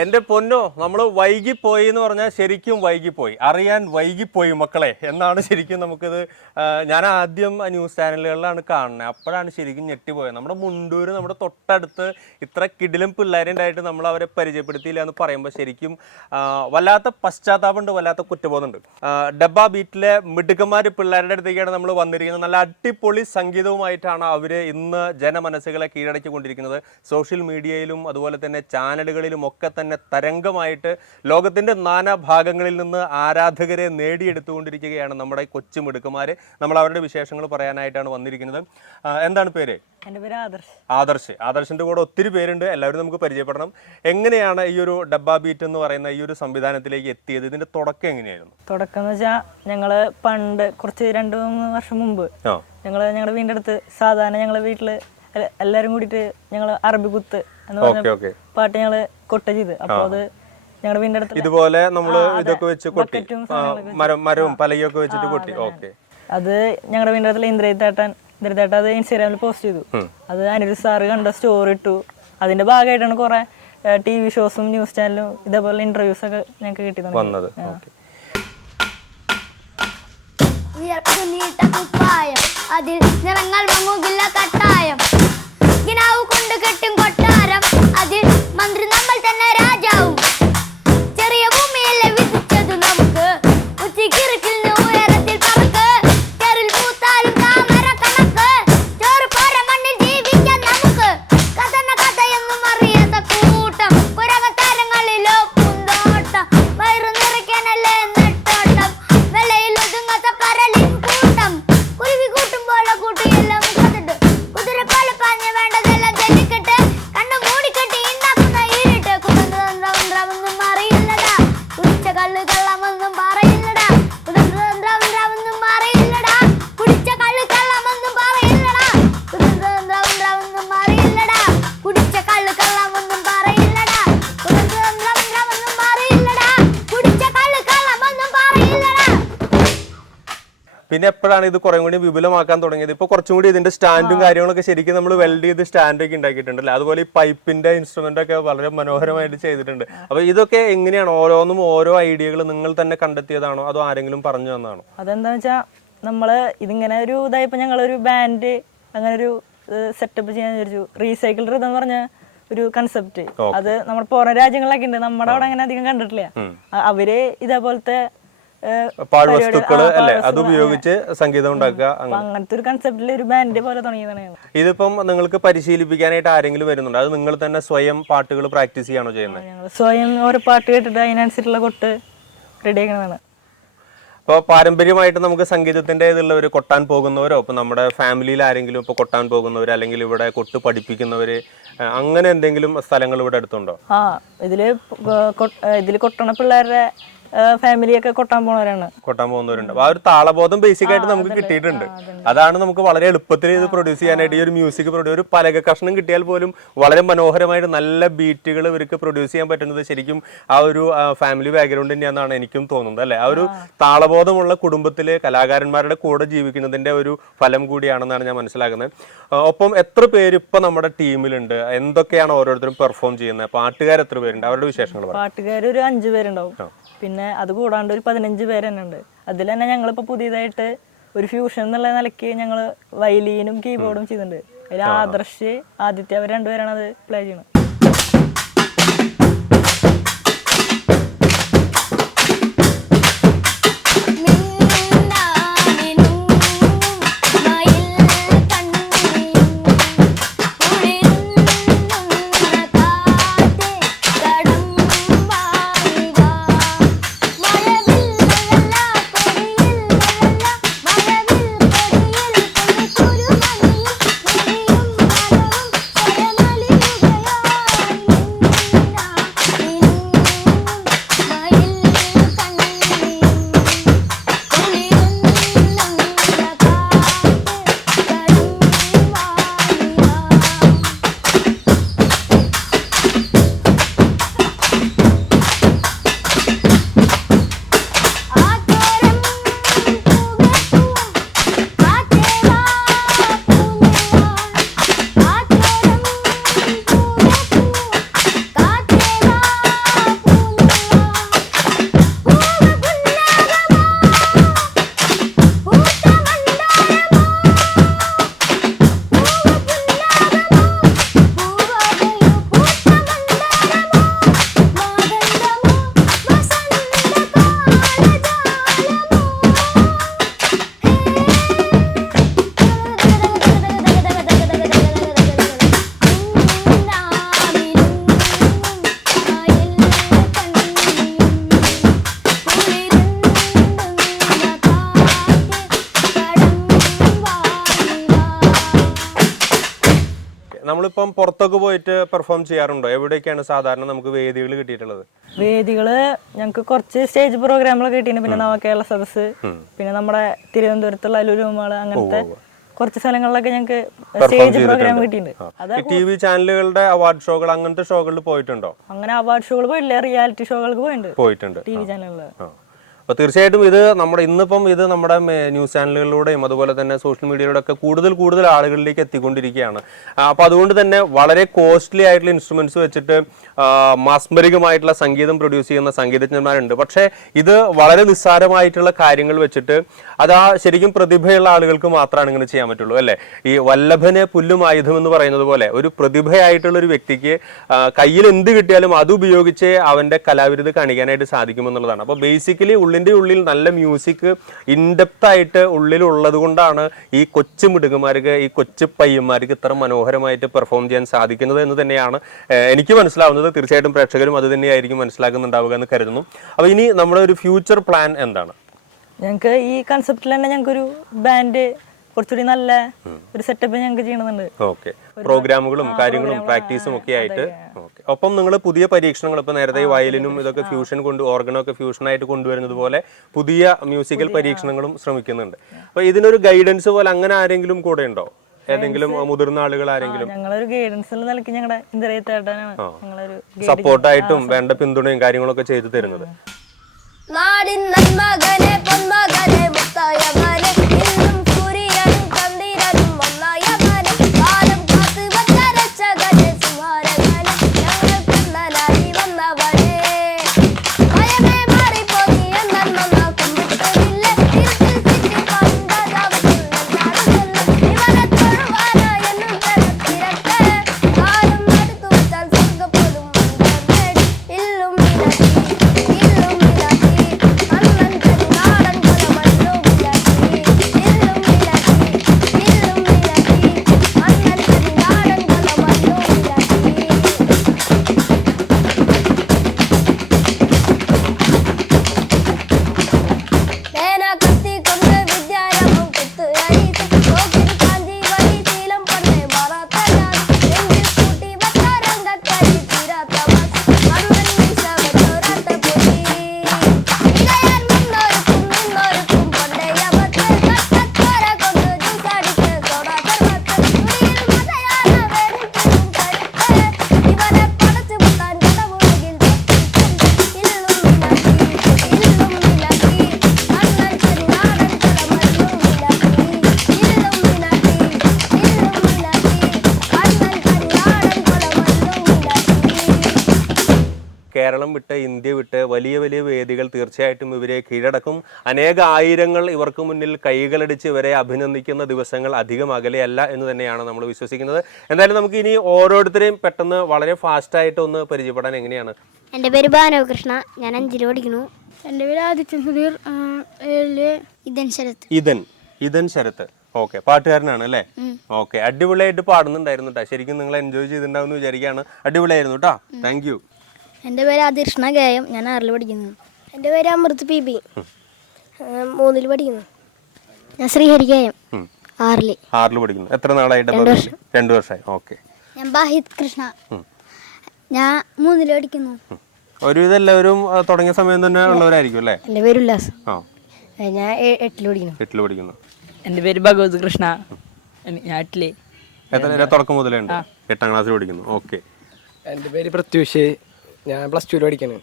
എന്റെ പൊന്നോ നമ്മൾ വൈകിപ്പോയി എന്ന് പറഞ്ഞാൽ ശരിക്കും വൈകിപ്പോയി. അറിയാൻ വൈകിപ്പോയി മക്കളെ എന്നാണ് ശരിക്കും നമുക്കിത് ഞാൻ ആദ്യം ന്യൂസ് ചാനലുകളിലാണ് കാണുന്നത് അപ്പോഴാണ് ശരിക്കും ഞെട്ടിപ്പോയത്. നമ്മുടെ മുണ്ടൂര് നമ്മുടെ തൊട്ടടുത്ത് ഇത്ര കിടിലും പിള്ളേരുണ്ടായിട്ട് നമ്മൾ അവരെ പരിചയപ്പെടുത്തിയില്ല എന്ന് പറയുമ്പോൾ ശരിക്കും വല്ലാത്ത പശ്ചാത്താപമുണ്ട് വല്ലാത്ത കുറ്റബോധമുണ്ട് ഡബ്ബ ബീറ്റിലെ മിടുക്കന്മാർ പിള്ളേരുടെ അടുത്തേക്കാണ് നമ്മൾ വന്നിരിക്കുന്നത്. നല്ല അടിപൊളി സംഗീതവുമായിട്ടാണ് അവർ ഇന്ന് ജനമനസ്സുകളെ കീഴടക്കിക്കൊണ്ടിരിക്കുന്നത്. സോഷ്യൽ മീഡിയയിലും അതുപോലെ തന്നെ ചാനലുകളിലും ഒക്കെ തന്നെ തരംഗമായിട്ട് ലോകത്തിന്റെ ഭാഗങ്ങളിൽ നിന്ന് ആരാധകരെ നേടിയെടുത്തുകൊണ്ടിരിക്കുകയാണ് നമ്മുടെ കൊച്ചു മിടുക്കുമാർ നമ്മൾ അവരുടെ വിശേഷങ്ങൾ പറയാനായിട്ടാണ് വന്നിരിക്കുന്നത്. എന്താണ് പേര്? എന്റെ പേര് ആദർശ്. ആദർശ്. ആദർശിന്റെ കൂടെ ഒത്തിരി പേരുണ്ട്. എല്ലാവരും നമുക്ക് പരിചയപ്പെടണം. എങ്ങനെയാണ് ഈ ഒരു ഡബ്ബ ബീറ്റ് എന്ന് പറയുന്ന ഈ ഒരു സംവിധാനത്തിലേക്ക് എത്തിയത്? ഇതിന്റെ തുടക്കം എങ്ങനെയായിരുന്നു? തുടക്കം എന്ന് വെച്ചാൽ ഞങ്ങൾ പണ്ട് കുറച്ച് രണ്ട് മൂന്ന് വർഷം മുമ്പ് ഞങ്ങൾ ഞങ്ങളുടെ വീടിന്റെ അടുത്ത് സാധാരണ ഞങ്ങളുടെ വീട്ടിൽ എല്ലാവരും കൂടിട്ട് ഞങ്ങൾ അറബി കുത്ത് എന്ന് പറഞ്ഞ പാട്ട് ഞങ്ങൾ കൊട്ട ചെയ്ത്. അപ്പോൾ അത് ഞങ്ങളുടെ വീടിന്റെ അടുത്ത് ഇതുപോലെ നമ്മൾ ഇതൊക്കെ വെച്ച് കൊട്ടി. മരം മരവും പലയൊക്കെ വെച്ചിട്ട് കൊട്ടി. ഓക്കെ. അത് ഞങ്ങളുടെ വീടിന്റെ അടുത്തുള്ള ഇന്ദ്രജിത്തേട്ടൻ ഇന്ദ്രജിത്തേട്ടൻ അത് ഇൻസ്റ്റാഗ്രാമിൽ പോസ്റ്റ് ചെയ്തു. അത് അനിരുദ്ധ് സാറ് കണ്ട സ്റ്റോറി ഇട്ടു. അതിന്റെ ഭാഗമായിട്ടാണ് കുറെ ടി വി ഷോസും ന്യൂസ് ചാനലും ഇതേപോലെ ഇന്റർവ്യൂസ് ഒക്കെ ഞങ്ങൾക്ക് കിട്ടി വന്നത്. നീട്ട കുപ്പായം. അതിൽ നിറങ്ങൾ മങ്ങുകില്ല കട്ടായം. കിനാവ് കൊണ്ട് കെട്ടും കൊട്ടാരം. അതിൽ മന്ത്രി നമ്മൾ തന്നെ രാജാവും. പിന്നെ എപ്പോഴാണ് ഇത് കുറേ കൂടി വിപുലമാക്കാൻ തുടങ്ങിയത്? ഇപ്പൊ കുറച്ചും കൂടി ഇതിന്റെ സ്റ്റാൻഡും കാര്യങ്ങളൊക്കെ ശരിക്കും നമ്മൾ വെൽഡ് ചെയ്ത് സ്റ്റാൻഡ് ഒക്കെ ഉണ്ടാക്കിയിട്ടുണ്ടല്ലോ? അതുപോലെ ഈ പൈപ്പിന്റെ ഇൻസ്ട്രുമെന്റ് ഒക്കെ വളരെ മനോഹരമായിട്ട് ചെയ്തിട്ടുണ്ട്. അപ്പൊ ഇതൊക്കെ എങ്ങനെയാണ്? ഓരോന്നും ഓരോ ഐഡിയകൾ നിങ്ങൾ തന്നെ കണ്ടെത്തിയതാണോ? അതോ ആരെങ്കിലും പറഞ്ഞു തന്നാണോ അതെന്താ വെച്ചാൽ നമ്മൾ ഇതിങ്ങനെ ഒരു ഇതായപ്പോ ഞങ്ങളൊരു ബാൻഡ് അങ്ങനെ ഒരു സെറ്റപ്പ് ചെയ്യാൻ വിചാരിച്ചു. റീസൈക്കിൾ എന്ന് പറഞ്ഞ ഒരു കൺസെപ്റ്റ് അത് നമ്മുടെ പുറം രാജ്യങ്ങളിലൊക്കെ ഉണ്ട്. നമ്മുടെ അവിടെ അങ്ങനെ അധികം കണ്ടിട്ടില്ല. അവർ ഇതേപോലത്തെ പാഴ്വസ്തുക്കൾ അല്ലെ? അത് ഉപയോഗിച്ച് സംഗീതം ഉണ്ടാക്കുക അങ്ങനത്തെ ഒരു കൺസെപ്റ്റിൽ ഒരു ബാൻഡ് പോലെ തുടങ്ങിയതാണ്. ഇതിപ്പം നിങ്ങൾക്ക് പരിശീലിപ്പിക്കാനായിട്ട് ആരെങ്കിലും വരുന്നുണ്ട്? അത് നിങ്ങൾ തന്നെ സ്വയം പാട്ടുകൾ പ്രാക്ടീസ് ചെയ്യാണോ ചെയ്യുന്നത്? സ്വയം ഓരോ പാട്ട് കേട്ടിട്ട് അതിനനുസരിച്ചുള്ള കൊട്ട് റെഡി ആക്കണതാണ്. ഇപ്പോൾ പാരമ്പര്യമായിട്ട് നമുക്ക് സംഗീതത്തിന്റെ ഇതുള്ളവർ കൊട്ടാൻ പോകുന്നവരോ? ഇപ്പോൾ നമ്മുടെ ഫാമിലിയിൽ ആരെങ്കിലും ഇപ്പോൾ കൊട്ടാൻ പോകുന്നവർ അല്ലെങ്കിൽ ഇവിടെ കൊട്ട് പഠിപ്പിക്കുന്നവർ അങ്ങനെ എന്തെങ്കിലും സ്ഥലങ്ങൾ ഇവിടെ അടുത്തുണ്ടോ? ആ ഇതിൽ ഇതിൽ കൊട്ടണ പിള്ളേരുടെ ഫാമിലിയൊക്കെ കൊട്ടാൻ പോണവരാണ്. കൊട്ടാൻ പോകുന്നവരുണ്ട്. ആ ഒരു താളബോധം ബേസിക് ആയിട്ട് നമുക്ക് കിട്ടിയിട്ടുണ്ട്. അതാണ് നമുക്ക് വളരെ എളുപ്പത്തിൽ ഇത് പ്രൊഡ്യൂസ് ചെയ്യാനായിട്ട് ഈ ഒരു മ്യൂസിക് പ്രൊഡ്യൂസ് ഒരു പലക കഷ്ണം കിട്ടിയാൽ പോലും വളരെ മനോഹരമായിട്ട് നല്ല ബീറ്റുകൾ ഇവർക്ക് പ്രൊഡ്യൂസ് ചെയ്യാൻ പറ്റുന്നത് ശരിക്കും ആ ഒരു ഫാമിലി ബാക്ക്ഗ്രൗണ്ട് തന്നെയാണെന്നാണ് എനിക്കും തോന്നുന്നത് അല്ലെ? ആ ഒരു താളബോധമുള്ള കുടുംബത്തിലെ കലാകാരന്മാരുടെ കൂടെ ജീവിക്കുന്നതിന്റെ ഒരു ഫലം കൂടിയാണെന്നാണ് ഞാൻ മനസ്സിലാക്കുന്നത്. ഒപ്പം എത്ര പേര് ഇപ്പൊ നമ്മുടെ ടീമിലുണ്ട്? എന്തൊക്കെയാണ് ഓരോരുത്തരും പെർഫോം ചെയ്യുന്നത്? പാട്ടുകാർ എത്ര പേരുണ്ട്? അവരുടെ വിശേഷങ്ങൾ പാട്ടുകാർ ഒരു അഞ്ചു പേരുണ്ടാവും. പിന്നെ അത് കൂടാണ്ട് ഒരു പതിനഞ്ച് പേര് തന്നെ ഉണ്ട് അതിൽ തന്നെ ഞങ്ങളിപ്പോൾ പുതിയതായിട്ട് ഒരു ഫ്യൂഷൻ എന്നുള്ള നിലയ്ക്ക് ഞങ്ങൾ വയലീനും കീബോർഡും ചെയ്തിട്ടുണ്ട് അതിൽ ആദർശ് ആദിത്യ അവർ രണ്ടുപേരാണ് അത് പ്ലേ ചെയ്യുന്നത് നമ്മളിപ്പം പുറത്തൊക്കെ പോയിട്ട് പെർഫോം ചെയ്യാറുണ്ടോ? എവിടെയൊക്കെയാണ് സാധാരണ നമുക്ക് വേദികൾ കിട്ടിയിട്ടുള്ളത്? വേദികൾ ഞങ്ങൾക്ക് കുറച്ച് സ്റ്റേജ് പ്രോഗ്രാമുകൾ കിട്ടിയിട്ടുണ്ട്. പിന്നെ നവകേരള സദസ് പിന്നെ നമ്മുടെ തിരുവനന്തപുരത്തുള്ള ലുലുമാൾ അങ്ങനത്തെ കുറച്ച് സ്ഥലങ്ങളിലൊക്കെ ഞങ്ങൾക്ക് സ്റ്റേജ് പ്രോഗ്രാം കിട്ടിയിട്ടുണ്ട്. ടി വി ചാനലുകളുടെ അവാർഡ് ഷോകൾ അങ്ങനത്തെ ഷോകളിൽ പോയിട്ടുണ്ടോ? അങ്ങനെ അവാർഡ് ഷോകൾ പോയിട്ടില്ല. റിയാലിറ്റി ഷോകൾക്ക് പോയിട്ടുണ്ട്. പോയിട്ടുണ്ട്. ടി വി ചാനലിൽ ആ. അപ്പൊ തീർച്ചയായിട്ടും ഇത് നമ്മുടെ ഇന്നിപ്പം ഇത് നമ്മുടെ ന്യൂസ് ചാനലുകളിലൂടെയും അതുപോലെ തന്നെ സോഷ്യൽ മീഡിയയിലൂടെ ഒക്കെ കൂടുതൽ കൂടുതൽ ആളുകളിലേക്ക് എത്തിക്കൊണ്ടിരിക്കുകയാണ്. അപ്പോൾ അപ്പൊ അതുകൊണ്ട് തന്നെ വളരെ കോസ്റ്റ്ലി ആയിട്ടുള്ള ഇൻസ്ട്രുമെന്റ്സ് വെച്ചിട്ട് മാസ്മരികമായിട്ടുള്ള സംഗീതം പ്രൊഡ്യൂസ് ചെയ്യുന്ന സംഗീതജ്ഞന്മാരുണ്ട്. പക്ഷേ ഇത് വളരെ നിസ്സാരമായിട്ടുള്ള കാര്യങ്ങൾ വെച്ചിട്ട് അത് ആ ശരിക്കും പ്രതിഭയുള്ള ആളുകൾക്ക് മാത്രമാണ് ഇങ്ങനെ ചെയ്യാൻ പറ്റുള്ളൂ അല്ലേ? ഈ വല്ലഭന് പുല്ലും ആയുധം എന്ന് പറയുന്നത് പോലെ ഒരു പ്രതിഭയായിട്ടുള്ള ഒരു വ്യക്തിക്ക് കയ്യിൽ എന്ത് കിട്ടിയാലും അത് ഉപയോഗിച്ച് അവന്റെ കലാവിരുത് കാണിക്കാനായിട്ട് സാധിക്കുമെന്നുള്ളതാണ്. അപ്പോൾ ബേസിക്കലി ഉള്ളിന്റെ ഉള്ളിൽ നല്ല മ്യൂസിക് ഇൻഡെപ്ത് ആയിട്ട് ഉള്ളിലുള്ളത് കൊണ്ടാണ് ഈ കൊച്ചു മിടുക്കന്മാർക്ക് ഈ കൊച്ചു പയ്യന്മാർക്ക് ഇത്ര മനോഹരമായിട്ട് പെർഫോം ചെയ്യാൻ സാധിക്കുന്നത് എന്ന് തന്നെയാണ് എനിക്ക് മനസ്സിലാവുന്നത്. തീർച്ചയായിട്ടും പ്രേക്ഷകരും അത് തന്നെയായിരിക്കും മനസ്സിലാക്കുന്നുണ്ടാവുക എന്ന് കരുതുന്നു. അപ്പോൾ ഇനി നമ്മുടെ ഒരു ഫ്യൂച്ചർ പ്ലാൻ എന്താണ്? ഞങ്ങൾക്ക് ഈ കൺസെപ്റ്റിൽ തന്നെ ഞങ്ങൾക്കൊരു ബാൻഡ് കുറച്ചുകൂടി നല്ല ഒരു സെറ്റപ്പ് ഞങ്ങൾക്ക് ചെയ്യണമെന്നുണ്ട്. ഓക്കെ പ്രോഗ്രാമുകളും കാര്യങ്ങളും പ്രാക്ടീസും ഒക്കെ ആയിട്ട്. ഓക്കെ ഒപ്പം നിങ്ങൾ പുതിയ പരീക്ഷണങ്ങൾ ഇപ്പൊ നേരത്തെ വയലിനും ഇതൊക്കെ ഫ്യൂഷൻ കൊണ്ട് ഓർഗനും ഒക്കെ ഫ്യൂഷൻ ആയിട്ട് കൊണ്ടുവരുന്നത് പോലെ പുതിയ മ്യൂസിക്കൽ പരീക്ഷണങ്ങളും ശ്രമിക്കുന്നുണ്ട്. അപ്പൊ ഇതിനൊരു ഗൈഡൻസ് പോലെ അങ്ങനെ ആരെങ്കിലും കൂടെ ഉണ്ടോ? ഏതെങ്കിലും മുതിർന്ന ആളുകൾ ആരെങ്കിലും? ഞങ്ങളൊരു ഗൈഡൻസ് നിലയ്ക്ക് ഞങ്ങളുടെ ഇന്ദിരയത്തേട്ടനാണ് സപ്പോർട്ടായിട്ടും വേണ്ട പിന്തുണയും കാര്യങ്ങളൊക്കെ ചെയ്തു തരുന്നത്. നാടിൻ നന്മകനെ പൊന്മകനെ മുത്തായ കേരളം വിട്ട് ഇന്ത്യ വിട്ട് വലിയ വലിയ വേദികൾ തീർച്ചയായിട്ടും ഇവരെ കീഴടക്കും. അനേക ആയിരങ്ങൾ ഇവർക്ക് മുന്നിൽ കൈകളടിച്ച് ഇവരെ അഭിനന്ദിക്കുന്ന ദിവസങ്ങൾ അധികം അകലെയല്ല എന്ന് തന്നെയാണ് നമ്മൾ വിശ്വസിക്കുന്നത്. എന്തായാലും നമുക്ക് ഇനി ഓരോരുത്തരെയും പെട്ടെന്ന് വളരെ ഫാസ്റ്റായിട്ട് ഒന്ന് പരിചയപ്പെടാൻ എങ്ങനെയാണ്? എന്റെ പേര് ഭാനവകൃഷ്ണ ഞാൻ അഞ്ചിൽ പഠിക്കുന്നു. എന്റെ പേര് ആദിത്യൻ സുധീർ ഏഴിൽ ഇതൻ ശരത്ത് ഇതൻ ഇതൻ ശരത്ത് ഓക്കെ പാട്ടുകാരനാണ് അല്ലേ? ഓക്കെ അടിപൊളിയായിട്ട് പാടുന്നുണ്ടായിരുന്നു കേട്ടോ ശരിക്കും നിങ്ങൾ എൻജോയ് ചെയ്തിട്ടുണ്ടാവും എന്ന് വിചാരിക്കുകയാണ്. അടിപൊളിയായിരുന്നു കേട്ടോ താങ്ക് യു എന്റെ പേര് ആദിർഷ്ണ ഗായം. ഞാൻ ആറിൽ പഠിക്കുന്നു എന്റെ പേര് അമൃത് പി ബി. മൂന്നിൽ പഠിക്കുന്നു. ഞാൻ ശ്രീഹരി ഗായം. ആറിൽ. ആറിൽ പഠിക്കുന്നു. എത്ര നാളായിട്ട് തുടങ്ങി? രണ്ട് വർഷമായി ഓക്കെ. ഞാൻ ബാഹിത് കൃഷ്ണ. ഞാൻ മൂന്നിൽ പഠിക്കുന്നു. ഒരുവിധം എല്ലാവരും തുടങ്ങിയ സമയം തന്നെ ഉള്ളവരായിരിക്കും അല്ലേ? എന്റെ പേര് ഉല്ലാസ്. ആ. ഞാൻ എട്ടിൽ പഠിക്കുന്നു. എട്ടിൽ പഠിക്കുന്നു. എന്റെ പേര് ഭഗവത് കൃഷ്ണ. ഞാൻ എട്ടിൽ. തുടക്കം മുതലേ ഉണ്ട്? എട്ടാം ക്ലാസ്സിൽ പഠിക്കുന്നു. ഓക്കെ. എന്റെ പേര് പ്രത്യൂഷ്. ഞാൻ പ്ലസ് ടുവിൽ പഠിക്കുന്നു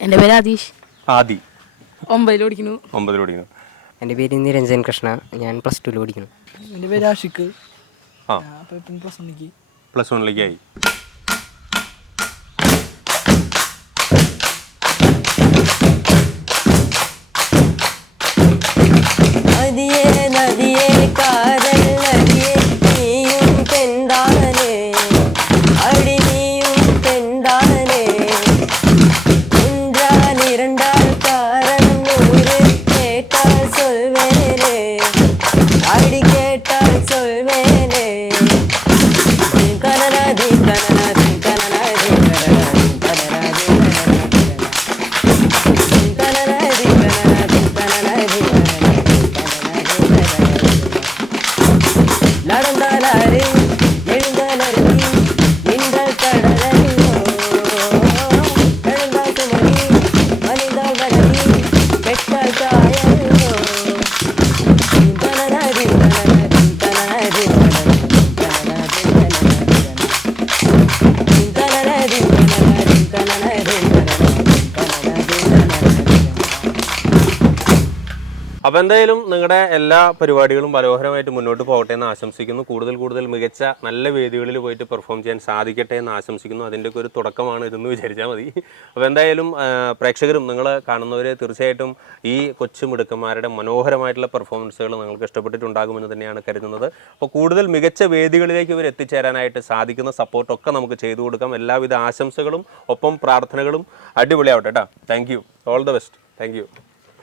എന്റെ പേര് ആദീഷ്. ആദി. ഒമ്പതിൽ പഠിക്കുന്നു. ഒമ്പതിൽ പഠിക്കുന്നു. എന്റെ പേര് നിരഞ്ജൻ കൃഷ്ണ. ഞാൻ പ്ലസ് ടുവിൽ പഠിക്കുന്നു. എന്റെ പേര് ആഷിക്ക് ആ. അപ്പോൾ ഇപ്പം പ്ലസ് വണ്ണിലേക്ക് ആയി. നദിയേ അപ്പോൾ എന്തായാലും നിങ്ങളുടെ എല്ലാ പരിപാടികളും മനോഹരമായിട്ട് മുന്നോട്ട് പോകട്ടെ എന്ന് ആശംസിക്കുന്നു. കൂടുതൽ കൂടുതൽ മികച്ച നല്ല വേദികളിൽ പോയിട്ട് പെർഫോം ചെയ്യാൻ സാധിക്കട്ടെ എന്ന് ആശംസിക്കുന്നു. അതിന്റെ ഒക്കെ ഒരു തുടക്കമാണ് ഇതെന്ന് വിചാരിച്ചാൽ മതി. അപ്പോൾ എന്തായാലും പ്രേക്ഷകരും നിങ്ങൾ കാണുന്നവരെ തീർച്ചയായിട്ടും ഈ കൊച്ചു മിടുക്കന്മാരുടെ മനോഹരമായിട്ടുള്ള പെർഫോമൻസുകൾ നിങ്ങൾക്ക് ഇഷ്ടപ്പെട്ടിട്ടുണ്ടാകുമെന്ന് തന്നെയാണ് കരുതുന്നത്. അപ്പോൾ കൂടുതൽ മികച്ച വേദികളിലേക്ക് ഇവർ എത്തിച്ചേരാനായിട്ട് സാധിക്കുന്ന സപ്പോർട്ടൊക്കെ നമുക്ക് ചെയ്തു കൊടുക്കാം. എല്ലാവിധ ആശംസകളും ഒപ്പം പ്രാർത്ഥനകളും അടിപൊളിയാവട്ടെ കേട്ടോ thank you all the best thank you